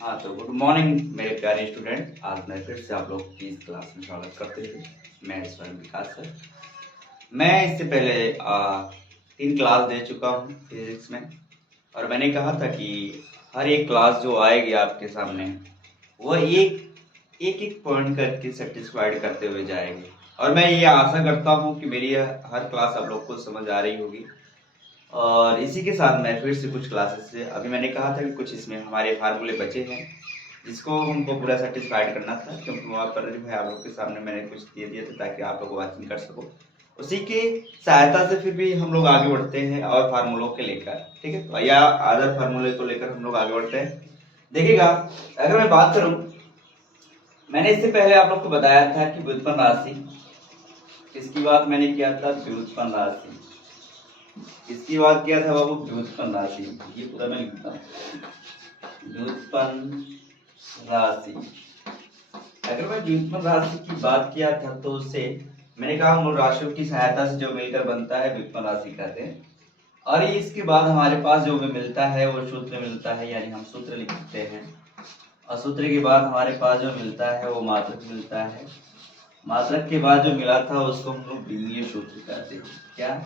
हाँ, तो good morning मेरे प्यारे स्टूडेंट। आज मैं फिर से आप लोग की इस क्लास में स्वागत करते हुए मैं स्वयं विकास सर। मैं इससे पहले 3 क्लास दे चुका हूँ फिजिक्स में, और मैंने कहा था कि हर एक क्लास जो आएगी आपके सामने वो एक एक पॉइंट करके सेटिस्फाइड करते हुए जाएगी, और मैं ये आशा करता हूँ कि मेरी हर क्लास आप लोग को समझ आ रही होगी। और इसी के साथ मैं फिर से कुछ क्लासेस से अभी मैंने कहा था कि कुछ इसमें हमारे फार्मूले बचे हैं जिसको हमको पूरा सेटिस्फाइड करना था, क्योंकि वहाँ पर जो है आप लोग के सामने मैंने कुछ दे दिए थे ताकि आप लोग वाचिंग कर सको। उसी की सहायता से फिर भी हम लोग आगे बढ़ते हैं और फार्मूलों के लेकर, ठीक है, तो या अदर फार्मूले को लेकर हम लोग आगे बढ़ते हैं। देखिएगा, अगर मैं बात करूं, मैंने इससे पहले आप लोग को बताया था कि व्युत्पन्न राशि, किसकी बात मैंने किया था? व्युत्पन्न राशि। किसकी बात किया था बाबू? व्युत्पन्न राशि। ये पूरा मैं लिखता हूं, व्युत्पन्न राशि। अगर मैं व्युत्पन्न राशि की बात किया था तो उससे मैंने कहा मूल राशियों की सहायता से जो मिलकर बनता है व्युत्पन्न राशि कहते हैं। और इसके बाद हमारे पास जो भी मिलता है वो सूत्र मिलता है, यानी हम सूत्र लिखते हैं। और सूत्र के बाद हमारे पास जो मिलता है वो मात्रक मिलता है। मात्रक के बाद जो मिला था उसको हम लोग विमीय सूत्र कहते हैं। क्या?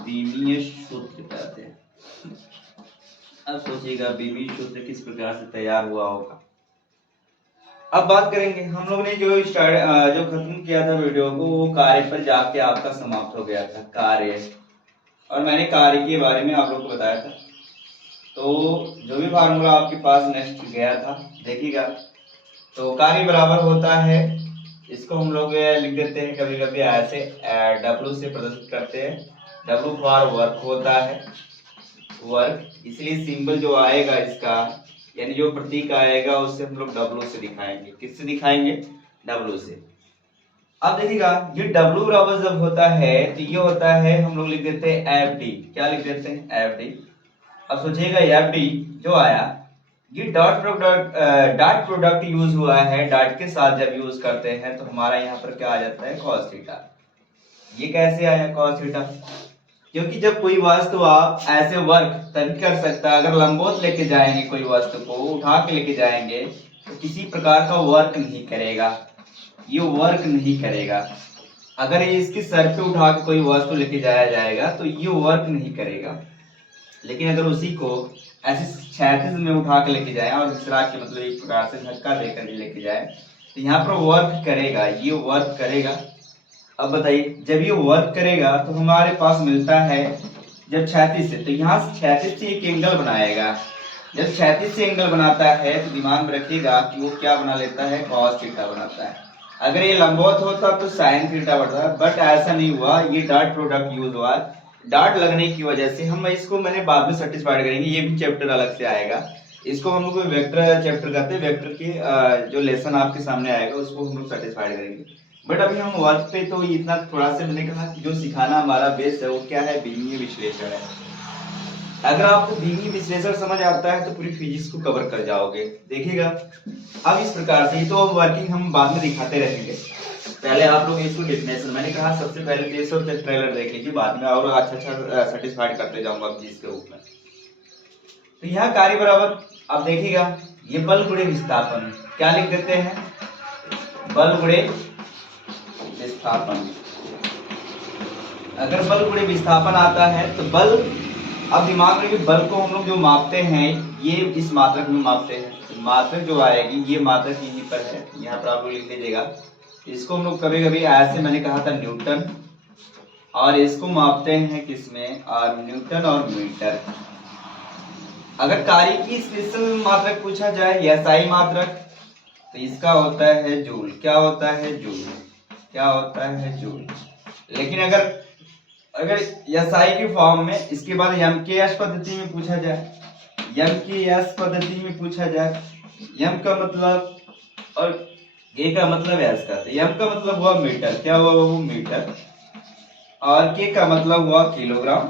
विमीय सूत्र कहते हैं। अब सोचिएगा विमीय सूत्र किस प्रकार से तैयार हुआ होगा। अब बात करेंगे, हम लोग ने जो खत्म किया था वीडियो को, वो कार्य पर जाके आपका समाप्त हो गया था, कार्य। और मैंने कार्य के बारे में आप लोग को बताया था। तो जो भी फार्मूला आपके पास नेक्स्ट गया था देखिएगा, तो कार्य बराबर होता है, इसको हम लोग लिख देते हैं कभी कभी ऐसे, W से प्रदर्शित करते हैं। W फॉर वर्क होता है, वर्क, इसलिए सिंबल जो आएगा इसका, यानी जो प्रतीक आएगा उससे हम लोग W से दिखाएंगे। किससे दिखाएंगे? W से। अब देखिएगा, ये W बराबर जब होता है तो ये होता है, हम लोग लिख देते हैं FD। क्या लिख देते हैं? FD। अब सोचिएगा FD जो आया, ये डॉट प्रोडक्ट यूज हुआ है, डॉट के साथ जब यूज करते हैं तो हमारा यहाँ पर क्या आ जाता है? cos theta. ये कैसे आया cos थीटा? क्योंकि जब कोई वस्तु आप ऐसे वर्क तभी कर सकता है, अगर लंबवत लेके जाएंगे कोई वस्तु को उठा के लेके जाएंगे तो किसी प्रकार का वर्क नहीं करेगा, ये वर्क नहीं करेगा। अगर ये इसके सर पे उठा के कोई वस्तु लेके जाया जाएगा तो ये वर्क नहीं करेगा। लेकिन अगर उसी को ऐसे क्षैतिज में उठा के लेके जाए और घिसरा के, मतलब एक प्रकार से धक्का देकर लेके जाए, तो यहाँ पर वर्क करेगा, ये वर्क करेगा। अब बताइए, जब ये वर्क करेगा तो हमारे पास मिलता है जब क्षैतिज से, तो यहाँ से क्षैतिज से एक एंगल बनाएगा। जब क्षैतिज से एंगल बनाता है तो दिमाग में रखिएगा कि वो क्या बना लेता है? cos थीटा बनाता है। अगर ये लंबवत होता तो sin थीटा बढ़ता, बट ऐसा नहीं हुआ, ये डॉट प्रोडक्ट यूज हुआ। डॉट लगने की वजह से हम इसको मैंने बाद में सेटिस्फाइड करेंगे, ये भी चैप्टर अलग से आएगा। इसको हम लोग वेक्टर चैप्टर कहते हैं, वेक्टर की जो लेसन आपके सामने आएगा उसको हम लोग सेटिस्फाइड करेंगे। बट अभी हम वर्क पे तो इतना थोड़ा सा मैंने कहा कि जो सिखाना हमारा बेस है वो क्या है? विमीय विश्लेषण है। अगर आपको विमीय विश्लेषण समझ आता है तो पूरी फिजिक्स को कवर कर जाओगे। देखिएगा, अब इस प्रकार से तो वर्किंग हम बाद में दिखाते रहेंगे। पहले आप लोग इसको डेफिनेशन, मैंने कहा सबसे पहले तो ये सब ट्रेलर देख लीजिए, बाद में और अच्छा सेटिस्फाइड करते जाऊंगा इसके रूप में। तो यहाँ कार्य बराबर, अब देखिएगा, ये बल गुणे विस्थापन, क्या लिख देते हैं? बल गुणे विस्थापन। अगर बल गुणे विस्थापन आता है तो बल, अब दिमाग में भी बल को हम लोग जो मापते हैं ये इस मात्रक में मापते हैं। तो मात्रक जो आएगी, ये मात्रक यहीं पर है, यहाँ पर आप लोग लिख लीजिएगा। इसको हम लोग कभी कभी ऐसे, मैंने कहा था न्यूटन, और इसको मापते हैं किसमें? और न्यूटन और मीटर। अगर कार्य की स्पेशल मात्रक पूछा जाए, SI मात्रक, तो इसका होता है जूल। क्या होता है? जूल। क्या होता है? जूल। लेकिन अगर SI के फॉर्म में इसके बाद MKS पद्धति में पूछा जाए, MKS पद्धति में पूछा जाए, M का मतलब और K का मतलब S का, तो M का मतलब हुआ मीटर, क्या हुआ वो? मीटर। और K का मतलब हुआ किलोग्राम,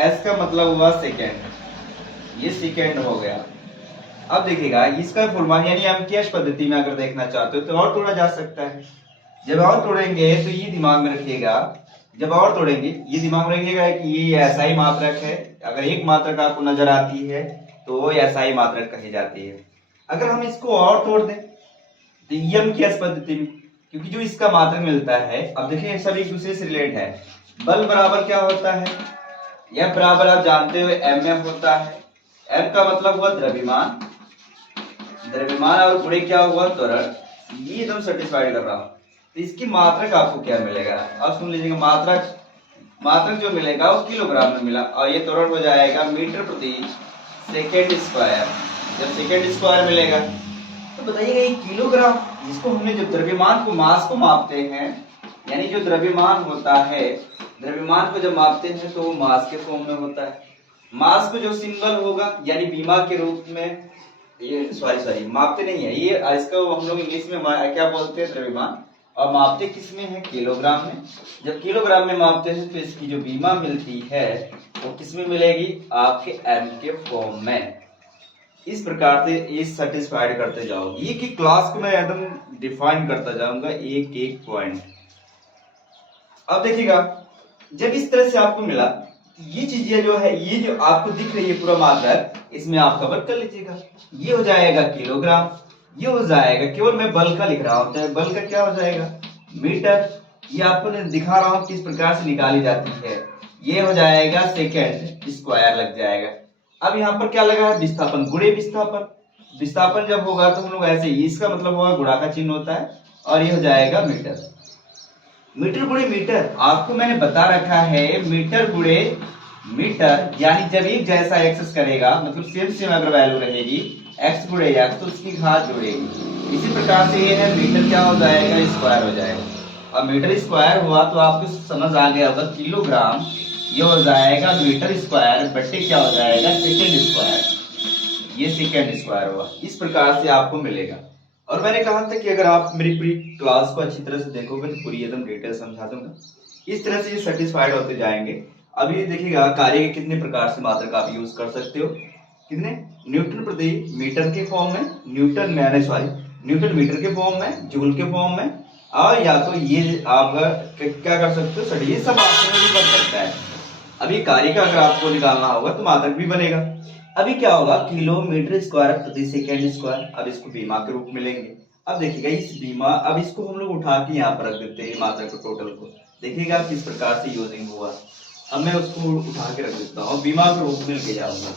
S का मतलब हुआ सेकेंड, ये सेकेंड हो गया। अब देखिएगा इसका फॉर्मूला, यानी MKS पद्धति में अगर देखना चाहते हो तो और तोड़ा जा सकता है। जब और तोड़ेंगे तो ये दिमाग में रखिएगा, जब और तोड़ेंगे ये दिमाग में रखिएगा कि ये SI मात्रक है। अगर एक मात्रक आपको नजर आती है तो वो SI मात्रक कही जाती है। अगर हम इसको और तोड़ दें तो यम की इस पद्धति में, क्योंकि जो इसका मात्रक मिलता है, अब देखिए सब एक दूसरे से रिलेट है। बल बराबर क्या होता है, यह बराबर आप जानते हुए एम एफ होता है। एम का मतलब हुआ द्रव्यमान, द्रव्यमान और गुणे क्या हुआ त्वरण। ये एकदम सेटिस्फाइड कर रहा हूं। तो इसकी मात्रक आपको क्या मिलेगा, अब सुन लीजिएगा। मात्रक मात्रक जो मिलेगा वो किलोग्राम में मिला, और ये त्वरण हो जाएगा मीटर प्रति सेकेंड स्क्वायर। जब सेकेंड स्क्वायर मिलेगा तो बताइएगा ये किलोग्राम, जिसको हमने जो द्रव्यमान को मास को मापते हैं, यानी जो द्रव्यमान होता है, द्रव्यमान को जब मापते हैं तो वो मास के फॉर्म में होता है। मास को जो सिंबल होगा यानी बीमा के रूप में, ये सॉरी मापते नहीं है, ये इसका हम लोग इंग्लिश में क्या बोलते हैं, द्रव्यमान, और मापते किस में है, किलोग्राम में। जब किलोग्राम में मापते हैं तो इसकी जो बीमा मिलती है वो किस में मिलेगी, आपके एम के फॉर्म में। इस प्रकार से ये सेटिस्फाइड करते जाओगे। ये कि क्लास को मैं एकदम डिफाइन करता जाऊंगा एक एक पॉइंट। अब देखिएगा जब इस तरह से आपको मिला, ये चीजें जो है, ये जो आपको दिख रही है पूरा मात्रक, इसमें आप कवर कर लीजिएगा। ये हो जाएगा किलोग्राम, ये हो जाएगा, केवल मैं बल का लिख रहा हूं, तो बल का क्या हो जाएगा, मीटर। ये आपको दिखा रहा हूं किस प्रकार से निकाली जाती है। ये हो जाएगा सेकेंड स्क्वायर लग जाएगा। अब यहाँ पर क्या लगा है, विस्थापन गुणे विस्थापन। विस्थापन जब होगा तो हम लोग ऐसे ही, इसका मतलब होगा गुणा का चिन्ह होता है, और ये हो जाएगा मीटर। मीटर गुणे मीटर आपको मैंने बता रखा है, मीटर गुणे मीटर, यानी जब एक जैसा एक्सेस करेगा, मतलब सेम सेम अगर वैल्यू रहेगी, एक्स गुणे एक्स तो उसकी घात जुड़ेगी। इसी प्रकार से ये है, मीटर क्या हो जाएगा, स्क्वायर हो जाएगा। अब मीटर स्क्वायर हुआ तो आपको समझ आ गया होगा किलोग्राम, ये हो जाएगा मीटर स्क्वायर बट्टे क्या हो जाएगा, सेकेंड स्क्वायर। ये सेकेंड स्क्वायर हुआ। इस प्रकार से आपको मिलेगा। और मैंने कहा था कि अगर आप मेरी पूरी क्लास को अच्छी तरह से देखोगे तो पूरी एकदम डिटेल समझा दूंगा। इस तरह से ये सेटिस्फाइड होते जाएंगे। अभी देखिएगा कार्य के कितने प्रकार से मात्रक आप यूज कर सकते हो, कितने, न्यूटन प्रति मीटर के फॉर्म में, न्यूटन मीटर के फॉर्म में, जूल के फॉर्म में, और या तो ये आप क्या कर सकते हो, ये सब ऑप्शन में भी बन सकता है। अभी कार्य का अगर आपको निकालना होगा तो मात्रक भी बनेगा। अभी क्या होगा, किलोमीटर स्क्वायर प्रति सेकेंड स्क्वायर। अब इसको बीमा के रूप में लेंगे। अब देखिएगा इस बीमा, अब इसको हम लोग उठा के यहाँ पर रख देते हैं, मात्रक को टोटल को। देखिएगा किस प्रकार से यूजिंग हुआ। अब मैं उसको उठा के रख देता हूँ, बीमा के रूप में लेके जाऊंगा।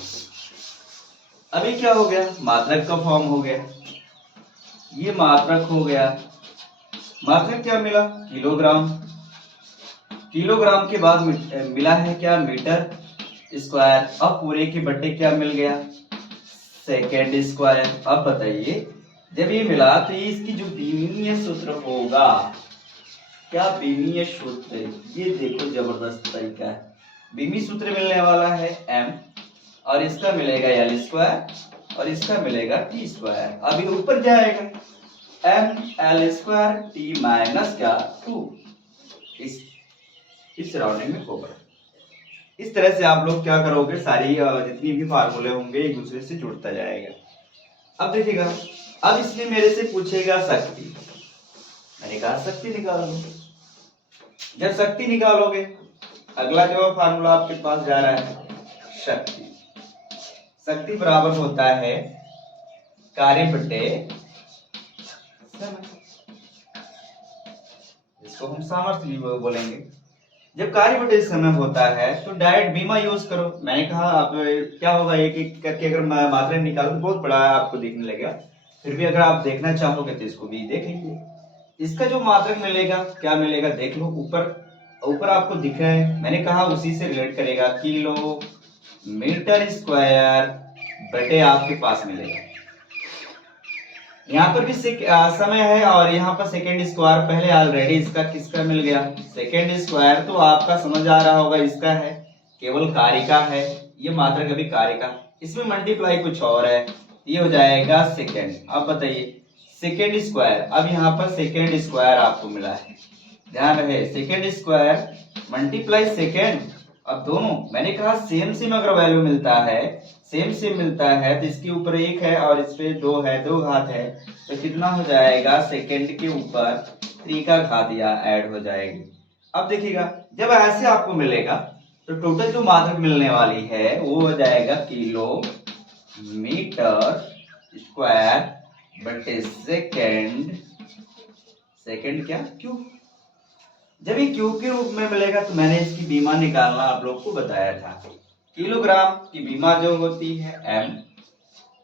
अभी क्या हो गया, मात्रक का फॉर्म हो गया, ये मात्रक हो गया। मात्रक क्या मिला, किलोग्राम। किलोग्राम के बाद मिला है क्या, मीटर स्क्वायर। अब पूरे के बट्टे क्या मिल गया, सेकेंड स्क्वायर। अब बताइए जब ये मिला तो ये इसकी जो बीमीय सूत्र होगा, क्या बीमीय सूत्र, ये देखो जबरदस्त तरीका है। बीमीय सूत्र मिलने वाला है m, और इसका मिलेगा एल स्क्वायर, और इसका मिलेगा टी स्क्वायर। अभी ऊपर जाएगा M L square T minus क्या 2, इस सराउंडिंग में होगा। इस तरह से आप लोग क्या करोगे, सारी जितनी भी फार्मूले होंगे एक दूसरे से जुड़ता जाएगा। अब देखिएगा, अब इसमें मेरे से पूछेगा शक्ति। मैंने कहा शक्ति निकालो। जब शक्ति निकालोगे, अगला जो फार्मूला आपके पास जा रहा है, शक्ति। शक्ति बराबर होता है कार्य बटे समय, इसको हम सामर्थ्य भी बोलेंगे। जब कार्य बटे समय होता है तो डायरेक्ट बीमा यूज करो। मैंने कहा आप क्या होगा, एक एक करके अगर मात्रा निकालो तो बहुत बड़ा आपको देखने लगेगा, फिर भी अगर आप देखना चाहोगे तो इसको भी देख लीजिए। इसका जो मात्रक मिलेगा, क्या मिलेगा देख लो, ऊपर आपको दिख रहा है, मैंने कहा उसी से रिलेट करेगा, किलो मीटर स्क्वायर बटे आपके पास मिलेगा। यहाँ पर भी समय है, और यहाँ पर सेकेंड स्क्वायर पहले ऑलरेडी इसका किसका मिल गया, सेकेंड स्क्वायर, तो आपका समझ आ रहा होगा इसका है, केवल कार्य का है, ये मात्रक अभी कार्य का, इसमें मल्टीप्लाई कुछ और है, ये हो जाएगा सेकेंड। अब बताइए सेकेंड स्क्वायर, अब यहाँ पर सेकेंड स्क्वायर आपको मिला है, ध्यान रहे, सेकेंड स्क्वायर मल्टीप्लाई सेकेंड। अब दोनों मैंने कहा सेम सेम अगर वैल्यू मिलता है, सेम सेम मिलता है तो इसके ऊपर एक है और इस पे दो है, दो घात है, तो कितना हो जाएगा, सेकेंड के ऊपर 3 का घात या ऐड हो जाएगी। अब देखिएगा जब ऐसे आपको मिलेगा तो टोटल जो मात्रक मिलने वाली है वो हो जाएगा किलो मीटर स्क्वायर बटे सेकेंड, सेकेंड क्या क्यूब। जब ये क्यूब के रूप में मिलेगा तो मैंने इसकी बीमा निकालना आप लोग को बताया था। किलोग्राम की बीमा जो होती है m,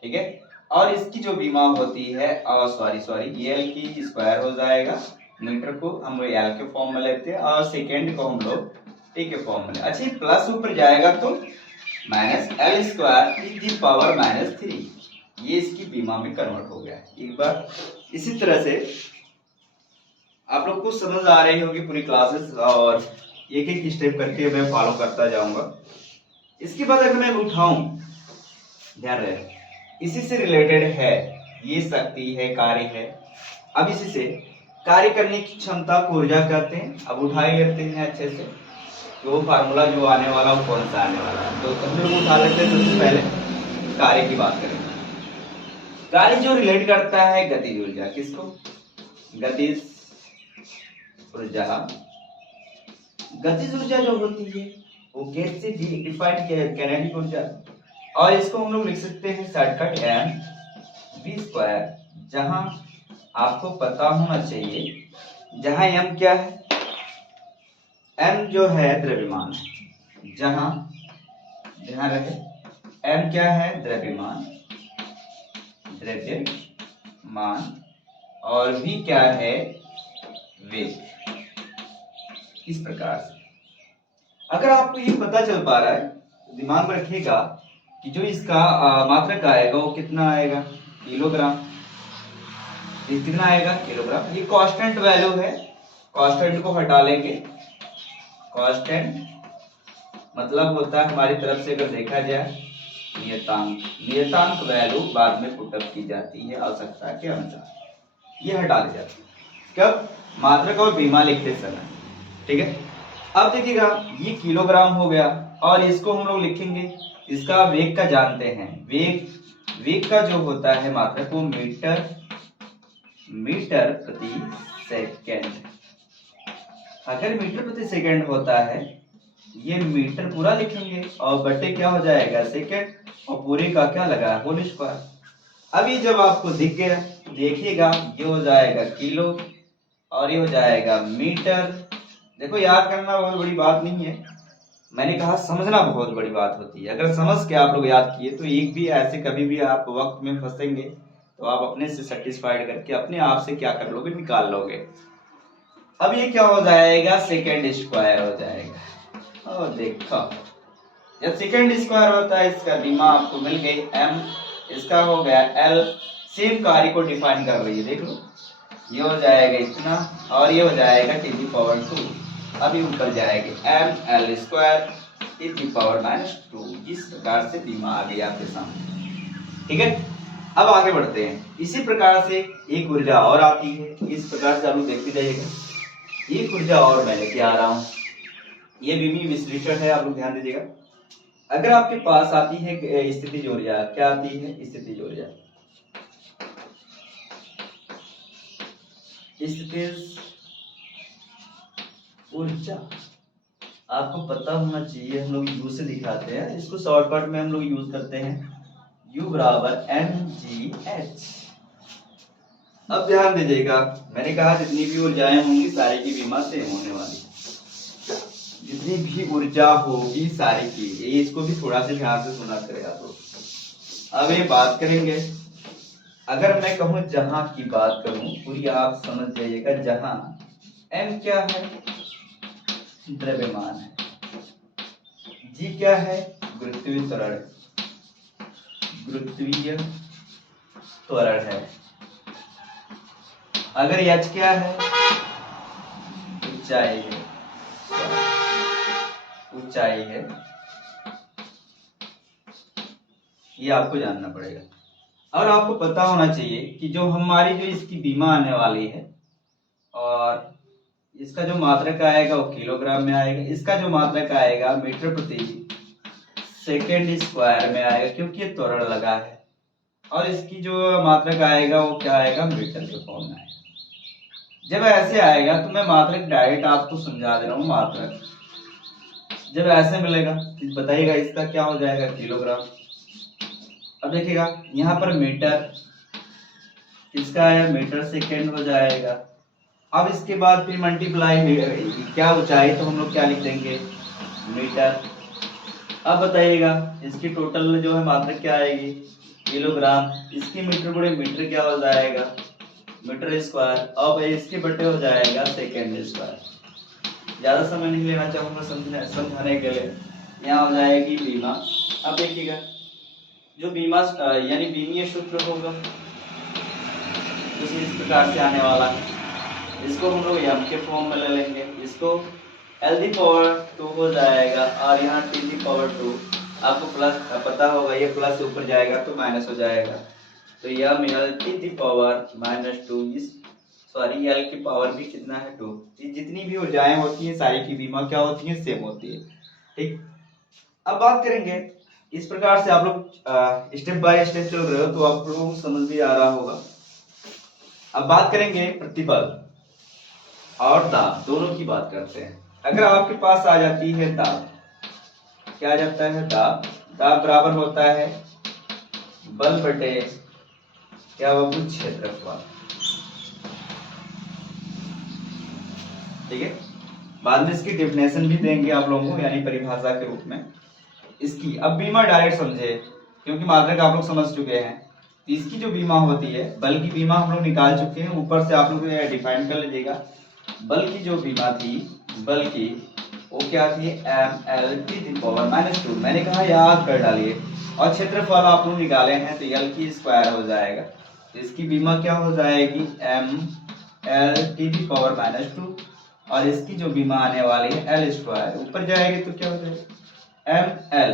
ठीक है, और इसकी जो बीमा होती है सॉरी एल की स्क्वायर हो जाएगा, मीटर को हम एल के फॉर्म में लेते हैं और सेकेंड को हम लोग टी के फॉर्म में लेते हैं। अच्छा, प्लस ऊपर जाएगा तो minus L square E the power -3, ये इसकी बीमा में कन्वर्ट हो गया। एक बार इसी तरह से आप लोग को समझ आ रही होगी पूरी क्लासेस, और एक एक स्टेप करके मैं फॉलो करता जाऊंगा। इसके बाद अगर मैं उठाऊं, ध्यान रहे इसी से रिलेटेड है, ये शक्ति है, कार्य है। अब इसी से कार्य करने की क्षमता को ऊर्जा कहते हैं। अब उठाए लेते हैं अच्छे से, तो वो फार्मूला जो आने वाला वो कौन सा आने वाला है, तो हम लोग उठा लेते हैं। सबसे पहले कार्य की बात करेंगे। कार्य जो रिलेट करता है गतिज ऊर्जा, किसको, गतिज ऊर्जा। गतिज ऊर्जा जो होती है वो कैसे डिफाइन किया है, कैनेटिक ऊर्जा, और इसको हम लोग लिख सकते हैं शॉर्टकट mv², जहां आपको पता होना चाहिए, जहां m क्या है, m जो है द्रव्यमान है, जहां ध्यान रहे m क्या है, द्रव्यमान, द्रव्यमान, और v क्या है, वेग। इस प्रकार से अगर आपको ये पता चल पा रहा है तो दिमाग में रखिएगा कि जो इसका मात्रक आएगा वो कितना आएगा, किलोग्राम। ये कितना आएगा, किलोग्राम। ये कांस्टेंट वैल्यू है, कांस्टेंट को हटा लेंगे। कांस्टेंट मतलब होता है हमारी तरफ से अगर देखा जाए नियतांक, नियतांक वैल्यू बाद में पुटअप की जाती है आवश्यकता के अनुसार, ये हटा दी जाती है कब, मात्रक और बीमा लिखते समय, ठीक है। अब देखिएगा ये किलोग्राम हो गया, और इसको हम लोग लिखेंगे, इसका वेग का जानते हैं, वेग का जो होता है मात्रक वो मीटर प्रति सेकेंड। अगर मीटर प्रति सेकेंड होता है, ये मीटर पूरा लिखेंगे और बटे क्या हो जाएगा, सेकेंड, और पूरे का क्या लगा, होल स्क्वायर। अब ये जब आपको दिख गया, देखिएगा ये हो जाएगा किलो और ये हो जाएगा मीटर। देखो याद करना बहुत बड़ी बात नहीं है, मैंने कहा समझना बहुत बड़ी बात होती है। अगर समझ के आप लोग याद किए तो एक भी ऐसे कभी भी आप वक्त में फंसेंगे तो आप अपने से सेटिस्फाइड करके अपने आप से क्या कर लोगे, निकाल लोगे। अब ये क्या हो जाएगा, सेकेंड स्क्वायर हो जाएगा। और देखो जब सेकेंड स्क्वायर होता है, इसका बीमा आपको मिल गई m, इसका हो गया l, सेम कार्य को डिफाइन कर रही है, देख लो ये हो जाएगा इतना और ये हो जाएगा t⁻²। अभी ऊपर जाएगी ml² t⁻²। इस प्रकार से बीमा आ गई आपके सामने, ठीक है। अब आगे बढ़ते हैं। इसी प्रकार से एक ऊर्जा और आती है, इस प्रकार से आप लोग देखते जाइएगा। एक ऊर्जा और मैं लेके आ रहा हूं, ये बीमी विश्लेषण है, आप लोग ध्यान दीजिएगा। अगर आपके पास आती है स्थितिज ऊर्जा, क्या आती है, स्थितिज ऊर्जा, स्थितिज ऊर्जा आपको पता होना चाहिए। हम लोग यू से दिखाते हैं, इसको शॉर्टकट में हम लोग यूज करते हैं, U बराबर mgh। अब ध्यान दीजिएगा, मैंने कहा जितनी भी ऊर्जाएं होंगी सारी की बीमा सेम होने वाली, जितनी भी ऊर्जा होगी सारी की, ये इसको भी थोड़ा सा ध्यान से सुना करें आप लोग। अब ये बात करेंगे, अगर मैं कहूं जहां की बात करूं पूरी, आप समझ जाइएगा। जहां m क्या है, द्रव्यमान है, g क्या है, गुरुत्वीय त्वरण, गुरुत्वीय त्वरण है, अगर h क्या है, ऊंचाई है, ऊंचाई है, ये आपको जानना पड़ेगा। और आपको पता होना चाहिए कि जो हमारी जो इसकी बीमा आने वाली है, और इसका जो मात्रक आएगा वो किलोग्राम में आएगा, इसका जो मात्रक आएगा मीटर प्रति सेकेंड स्क्वायर में आएगा क्योंकि ये त्वरण लगा है, और इसकी जो मात्रक आएगा वो क्या आएगा, मीटर के फॉर्म में आएगा। जब ऐसे आएगा तो मैं मात्रक डायरेक्ट आपको समझा दे रहा हूँ। मात्रक जब ऐसे मिलेगा बताइएगा इसका क्या हो जाएगा, किलोग्राम। अब देखिएगा यहाँ पर मीटर किसका है, मीटर सेकेंड हो जाएगा। अब इसके बाद फिर मल्टीप्लाई क्या ऊंचाई, तो हम लोग क्या लिख देंगे, मीटर। अब बताइएगा इसकी टोटल जो है मात्रा क्या आएगी, किलोग्राम। इसकी मीटर गुणे मीटर क्या हो जाएगा, मीटर स्क्वायर। अब इसके बटे हो जाएगा सेकेंड स्क्वायर। ज्यादा समय नहीं लेना चाहूंगा समझाने के लिए। यहाँ हो जाएगी बीमा। अब देखिएगा जो बीमा यानी बीमीय सूत्र होगा इस प्रकार से आने वाला है। इसको हम लोग m के फॉर्म में ले लेंगे। इसको l⁻² हो जाएगा और यहाँ t⁻²। आपको प्लस पता होगा, ये प्लस से ऊपर जाएगा तो माइनस हो जाएगा। तो यह मेरा t⁻², इस सॉरी l की पावर भी कितना है 2। जितनी भी ऊर्जाएं होती है सारी की बीमा क्या होती है, सेम होती है। ठीक, अब बात करेंगे इस प्रकार से आप लोग स्टेप बाय स्टेप चल रहे हो तो आप लोगों को समझ भी आ रहा होगा। अब बात करेंगे प्रतिबल और दाब दोनों की बात करते हैं। अगर आपके पास आ जाती है दाब, क्या आ जाता है दाब, दाब बराबर होता है बल बटे क्या वो कुछ क्षेत्रफल। ठीक है, बाद में इसकी डेफिनेशन भी देंगे आप लोगों को, यानी परिभाषा के रूप में इसकी। अब बीमा डायरेक्ट समझे क्योंकि मात्रक आप लोग समझ चुके हैं। इसकी जो बीमा होती है, बल की बीमा हम लोग निकाल चुके हैं, ऊपर से आप लोग डिफाइन कर लीजिएगा। बल की जो बीमा थी, बल की वो क्या थी, mL⁻²। मैंने कहा याद कर डालिए। और क्षेत्रफल आप लोग निकाले हैं तो l की स्क्वायर हो जाएगा। तो इसकी बीमा क्या हो जाएगी, mL⁻²। और इसकी जो बीमा आने वाली है l²। ऊपर जाएगी तो क्या हो जाएगा mL।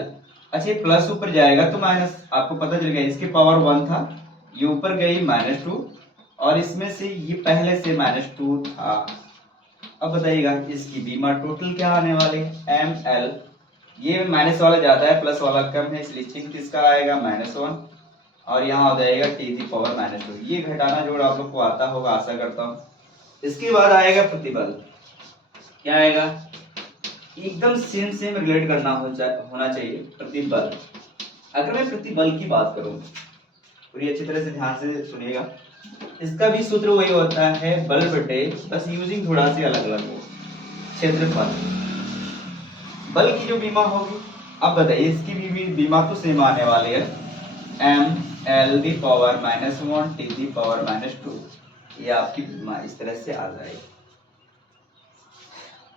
अच्छा, ये प्लस ऊपर जाएगा तो माइनस, आपको पता चल गया इसकी पावर 1 था, ये ऊपर गई -2 और इसमें से ये पहले से -2 था। अब बताइएगा इसकी बीमा टोटल क्या आने वाली है mL। ये माइनस वाला ज्यादा है प्लस वाला कम है, इसलिए चिन्ह किसका आएगा -1 और यहाँ हो जाएगा t⁻²। ये घटाना जोड़ आप लोग को आता होगा आशा करता हूँ। इसके बाद आएगा प्रतिबल। क्या आएगा, एकदम सेम रिलेट करना होना चाहिए प्रतिबल। अगर मैं प्रतिबल की बात करूं पूरी अच्छी तरह से ध्यान से सुनिएगा, इसका भी सूत्र वही होता है बल बटे, बस यूजिंग थोड़ा सी अलग अलग हो, क्षेत्रफल। बल की जो बीमा होगी, अब बताइए इसकी भी बीमा तो सेम आने वाली है mL⁻⁻1 t⁻²। ये आपकी बीमा इस तरह से आ जाएगी।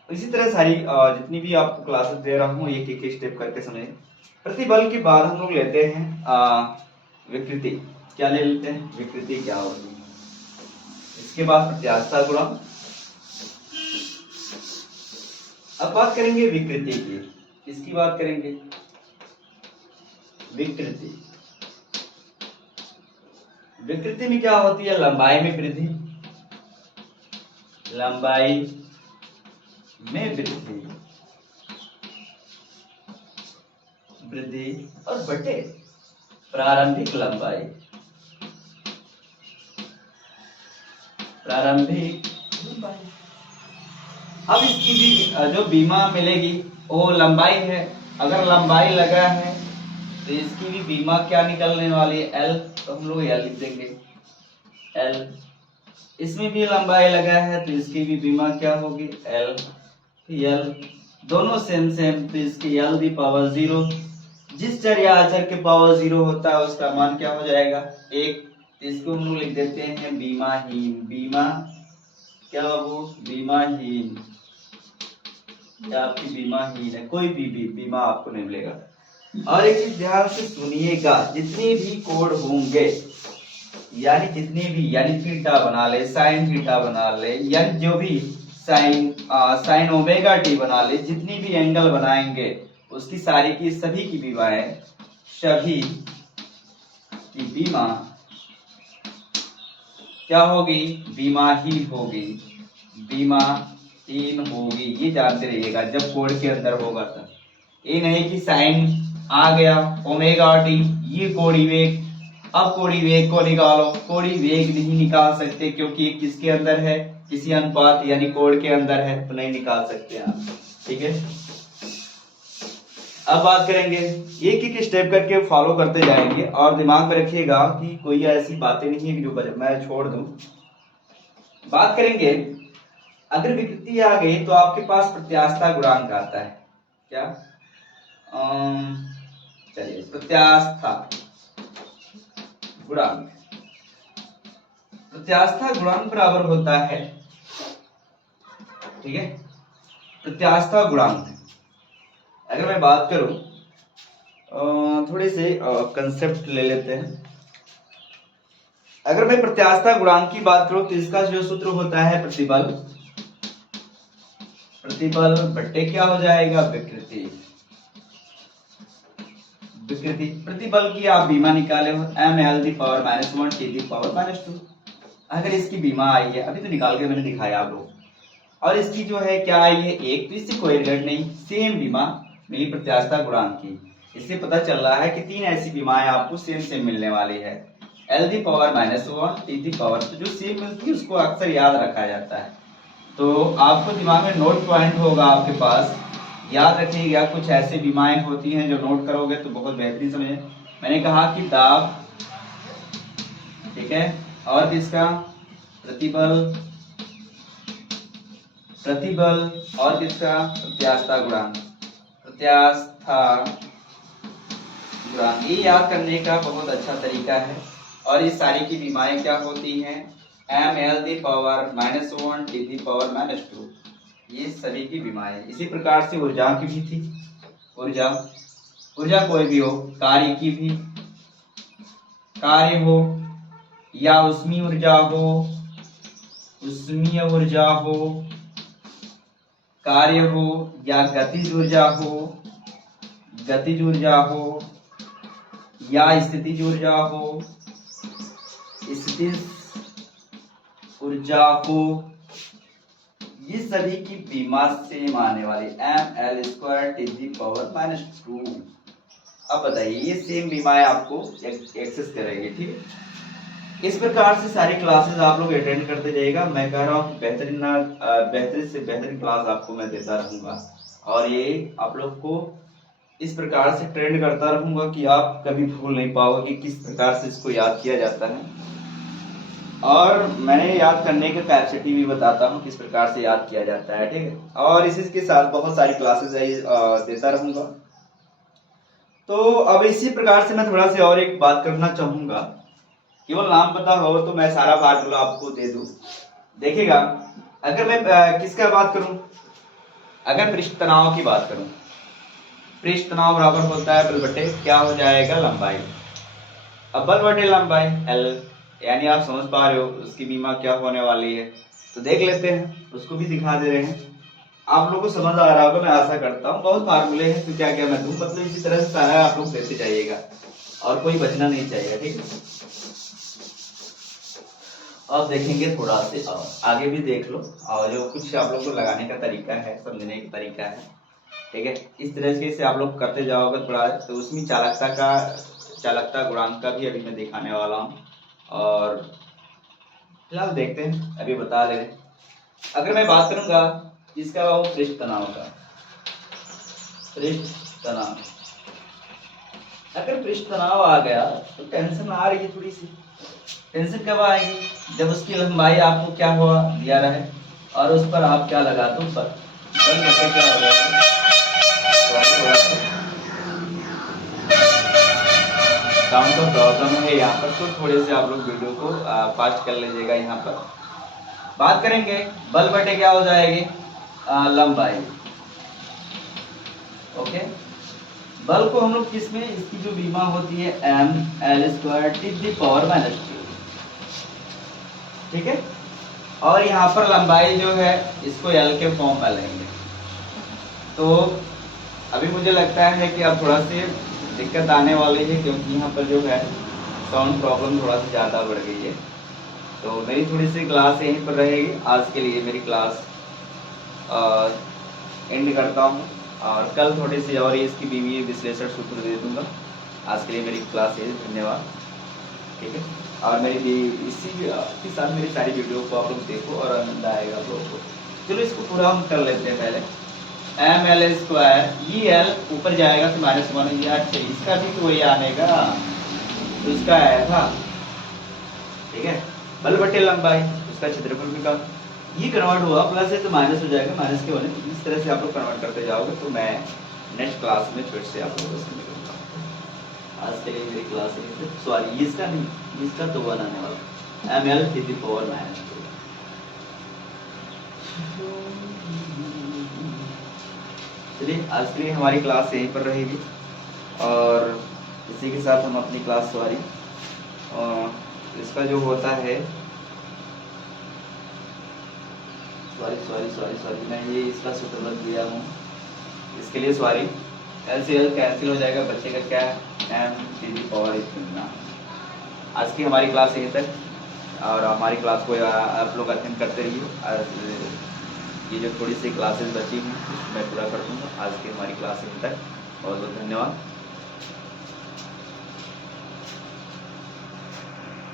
इसी तरह सारी जितनी भी आपको क्लासेस दे रहा हूँ एक एक स्टेप करके समझे। प्रतिबल के बाद हम लोग लेते हैं विकृति। क्या ले लेते हैं, विकृति क्या होगी। इसके बाद प्रत्यास्थता गुणा। अब बात करेंगे विकृति की, किसकी बात करेंगे, विकृति। विकृति में क्या होती है, लंबाई में वृद्धि, लंबाई में वृद्धि, वृद्धि और बटे प्रारंभिक लंबाई, प्रारंभिक लंबाई। अब इसकी भी जो बीमा मिलेगी वो लंबाई है। अगर लंबाई लगा है तो इसकी भी बीमा क्या निकलने वाली है, L। तो हम लोग यह लिख देंगे L। इसमें भी लंबाई लगा है तो इसकी भी बीमा क्या होगी, L। दोनों सेम तो इसकी L⁻0। जिस चर या अचर के पावर 0 होता है उसका मान क्या हो जाएगा 1। इसको हम लोग लिख देते हैं बीमाहीन। बीमा क्या बाबू, बीमाहीन। क्या आपकी बीमाहीन है, कोई भी बीमा आपको नहीं मिलेगा। और एक चीज ध्यान से सुनिएगा, जितने भी कोड होंगे यानी थीटा बना ले, साइन थीटा बना ले, यानी जो भी साइन ओमेगा टी बना ले, जितनी भी एंगल बनाएंगे उसकी सारी की सभी की बीमाएं, सभी की बीमा क्या होगी, बीमाहीन होगी, बीमाहीन होगी। ये जानते रहिएगा जब कोड के अंदर होगा तब। ये नहीं कि साइन आ गया ओमेगा टी, ये कोड़ी वेग, अब कोड़ी वेग को निकालो। कोड़ी वेग नहीं निकाल सकते क्योंकि ये किसके अंदर है, किसी अनुपात यानी कोड के अंदर है, तो नहीं निकाल सकते आप। ठीक है, अब बात करेंगे, एक एक स्टेप करके फॉलो करते जाएंगे और दिमाग में रखिएगा कि कोई ऐसी बातें नहीं है कि जो मैं छोड़ दूं। बात करेंगे, अगर विकृति आ गई तो आपके पास प्रत्यास्थता गुणांक आता है। क्या? चलिए, प्रत्यास्थता गुणांक, प्रत्यास्थता गुणांक बराबर होता है, ठीक है, प्रत्यास्थता गुणांक। अगर मैं बात करूं, थोड़े से कंसेप्ट ले लेते हैं। अगर मैं प्रत्यास्थता गुणांक की बात करूं तो इसका जो सूत्र होता है प्रतिबल, प्रतिबल बट्टे क्या हो जाएगा, विकृति। विकृति प्रतिबल की आप बीमा निकाले हो, ml⁻⁻1 t⁻⁻2। अगर इसकी बीमा आई है, अभी तो निकाल के मैंने दिखाया आप लोग, और इसकी जो है क्या आई है, एक, तो इससे कोई रिलेट नहीं, सेम बीमा मिली प्रत्यास्थता गुणांक की। इससे पता चल रहा है कि तीन ऐसी बीमाएं आपको सेम सेम मिलने वाली है। l⁻⁻1 t⁻, जो सेम मिलती है उसको अक्सर याद रखा जाता है। तो आपको दिमाग में नोट पॉइंट होगा आपके पास, याद रखिएगा। कुछ ऐसे बीमाएं होती हैं जो नोट करोगे तो बहुत बेहतरीन समझे। मैंने कहा कि दाब, ठीक है, और किसका, प्रतिबल, प्रतिबल, और किसका, प्रत्यास्थता गुणांक, प्रत्यास्थता गुणांक। ये याद करने का बहुत अच्छा तरीका है। और ये सारी की बीमाएं क्या होती हैं, ml⁻⁻1 t⁻⁻2, ये सभी की बीमाएं। इसी प्रकार से ऊर्जा की भी थी, ऊर्जा, ऊर्जा कोई भी हो, कार्य की भी, कार्य हो या उष्मीय ऊर्जा हो, उष्मीय ऊर्जा हो, कार्य हो या गतिज ऊर्जा हो, गतिज ऊर्जा हो या स्थितिज ऊर्जा हो, स्थितिज ऊर्जा हो, ये सभी की बीमा सेम आने वाली ml² t⁻⁻2। अब बताइए, ये सेम बीमाएं आपको एक्सेस करेगी, ठीक है। इस प्रकार से सारी क्लासेस आप लोग अटेंड करते जाइएगा। मैं कह रहा हूँ बेहतरीन से बेहतरीन क्लास आपको मैं देता रहूंगा, और ये आप लोग को इस प्रकार से ट्रेंड करता रहूंगा कि आप कभी भूल नहीं पाओगे कि किस प्रकार से इसको याद किया जाता है। और मैंने याद करने की कैपेसिटी भी बताता हूँ किस प्रकार से याद किया जाता है, ठीक है। और इसी के साथ बहुत सारी क्लासेस देता रहूंगा। तो अब इसी प्रकार से मैं थोड़ा सा और एक बात करना चाहूंगा, केवल नाम पता हो तो मैं सारा फार्मूला आपको दे दूं। देखिएगा, अगर मैं किसका बात करूं, अगर पृष्ठ तनाव की बात करूं, पृष्ठ तनाव बराबर होता है बल बटे क्या हो जाएगा, लंबाई। अब बल बटे लंबाई L, यानी आप समझ पा रहे हो उसकी बीमा क्या होने वाली है। तो देख लेते हैं, उसको भी दिखा दे रहे हैं। आप लोगों को समझ आ रहा होगा, मैं आशा करता हूँ। बहुत फार्मूले हैं तो क्या क्या मैं दूं, मतलब इसी तरह से सारा आप लोग देते जाइएगा और कोई बचना नहीं चाहिए, ठीक है। अब देखेंगे थोड़ा से आगे भी देख लो, और जो कुछ आप लोग को लगाने का तरीका है, समझने का तरीका है, ठीक है। इस तरह से आप लोग करते जाओगे थोड़ा, तो उसमें चालकता गुणांक का भी अभी मैं दिखाने वाला हूँ। और फिलहाल देखते हैं, अभी बता ले रहे। अगर मैं बात करूंगा इसका पृष्ठ तनाव का, पृष्ठ तनाव, अगर पृष्ठ तनाव आ गया तो टेंशन आ रही है थोड़ी सी। टेंशन कब आएगी, जब उसकी लंबाई आपको क्या हुआ दिया रहे और उस पर आप क्या लगा दो, बल बटे क्या हो जाएगा। साउंड का प्रॉब्लम है यहाँ पर, तो थोड़े से आप लोग वीडियो को फास्ट कर लीजिएगा। यहाँ पर बात करेंगे बल बटे क्या हो जाएगी, लंबाई। ओके, बल को हम लोग किसमें, इसकी जो बीमा होती है ml² t⁻⁻2, ठीक है। और यहाँ पर लंबाई जो है इसको L के फॉर्म में लेंगे। तो अभी मुझे लगता है कि अब थोड़ा सी दिक्कत आने वाली है, क्योंकि यहाँ पर जो है साउंड प्रॉब्लम थोड़ा सा ज़्यादा बढ़ गई है। तो मेरी थोड़ी सी क्लास यहीं पर रहेगी। आज के लिए मेरी क्लास एंड करता हूँ, और कल थोड़ी सी और इसकी बीवी विश्लेषण सूत्र दे दूंगा। आज के लिए मेरी क्लास है, धन्यवाद, ठीक है। और मेरी इसी के साथ मेरी सारी वीडियो को आप लोग देखो और आनंद आएगा आप लोगों को। चलो इसको पूरा हम कर लेते हैं पहले। M L square E L ऊपर जाएगा तो -1 ये 8, इसका भी तो वही आनेगा तो इसका आया था। ठीक है, बल बटे लंबाई उसका क्षेत्रफल भी कम, ये कन्वर्ट हुआ प्लस है तो माइनस हो जाएगा, माइनस के होने इस तरह से आप लोग कन्वर्ट करते जाओगे। तो मैं नेक्स्ट क्लास में फिर से आप लोगों से मिलूंगा। आज के लिए मेरी क्लास है, सॉरी इसका नहीं, इसका तो 1 आने वाला M L to the power -2। चलिए आज के लिए हमारी क्लास यहीं पर रहेगी और इसी के साथ हम अपनी क्लास इसका जो होता है सॉरी मैं ये इसका सूत्र रख दिया हूँ, इसके लिए सॉरी, एल से एल कैंसिल हो जाएगा, बचेगा क्या एम टू द पावर इतना। आज की हमारी क्लास यहीं तक और हमारी क्लास को आप लोग अटेंड करते रहिए। ये जो थोड़ी सी क्लासेस बची हैं मैं पूरा कर दूँगा। आज की हमारी क्लास यहीं तक, बहुत बहुत धन्यवाद।